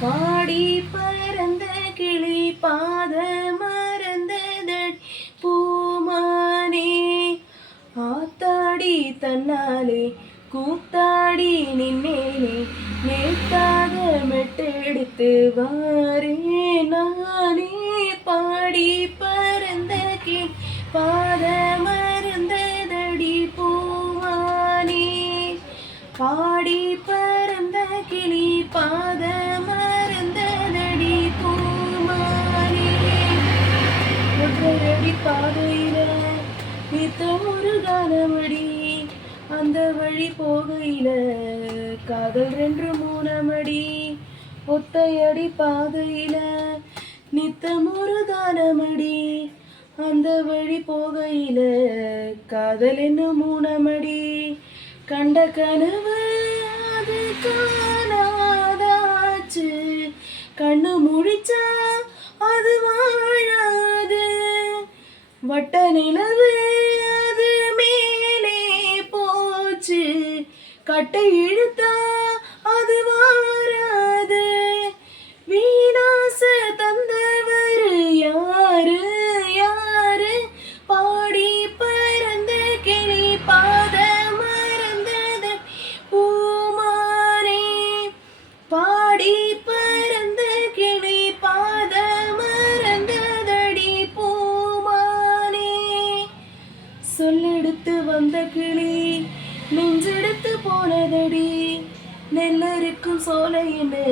பாடி பறந்த கிளி பாத மறந்ததடி பூமானே. ஆத்தாடி தன்னாலே கூத்தாடி நின்னேனே, நேத்தாக மெட்டெடுத்து வாரே நானே. பாடி பறந்த கிளி பாத மறந்ததடி பூமானே. பாடி பறந்த கிளி பாத மறந்ததடி பூமானே. ஒற்றரடி பாதையில நித்த ஒரு காலமடி, அந்த வழி போகையில காதல் 2 3 மடி. ஒத்தையடி பாதையில நித்தம் ஒரு காலமடி, அந்த வழி போகையில காதல் என்ன 3 மடி. கண்ட கனவு அது காணாதாச்சு, கண்ணு முழிச்சா அது வாழாது. வட்ட நிலவு அது மேலே போச்சு, கட்டை இழுத்தா அது வாராது. வீணாச தந்தவர் யாரு யாரு, பாடி பறந்த கிளி பாத மறந்தது பூமானே. பாடி பறந்த கிளி பாத மறந்ததடி பூமானே. சொல்லெடுத்து வந்த கிளி நெஞ்செடுத்து போனதடி, நெல்லரிக்கும் சோலையின்னு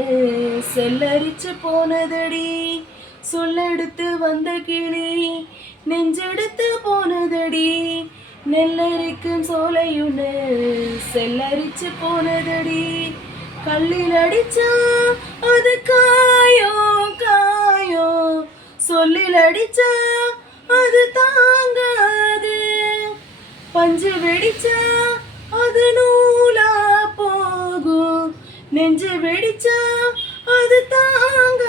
செல்லரிச்சு போனதடி. சொல்லெடுத்து வந்த கிளி நெஞ்செடுத்து போனதடி, நெல்லரிக்கும் சோலையுன்னு செல்லரிச்சு போனதடி. கல்லில் அடிச்சா அது காயம் காயம், சொல்லில் அடிச்சா அது தாங்காது. பஞ்சு வெடிச்சா அது நூலா போகும், நெஞ்சு வெடிச்சா அது தாங்க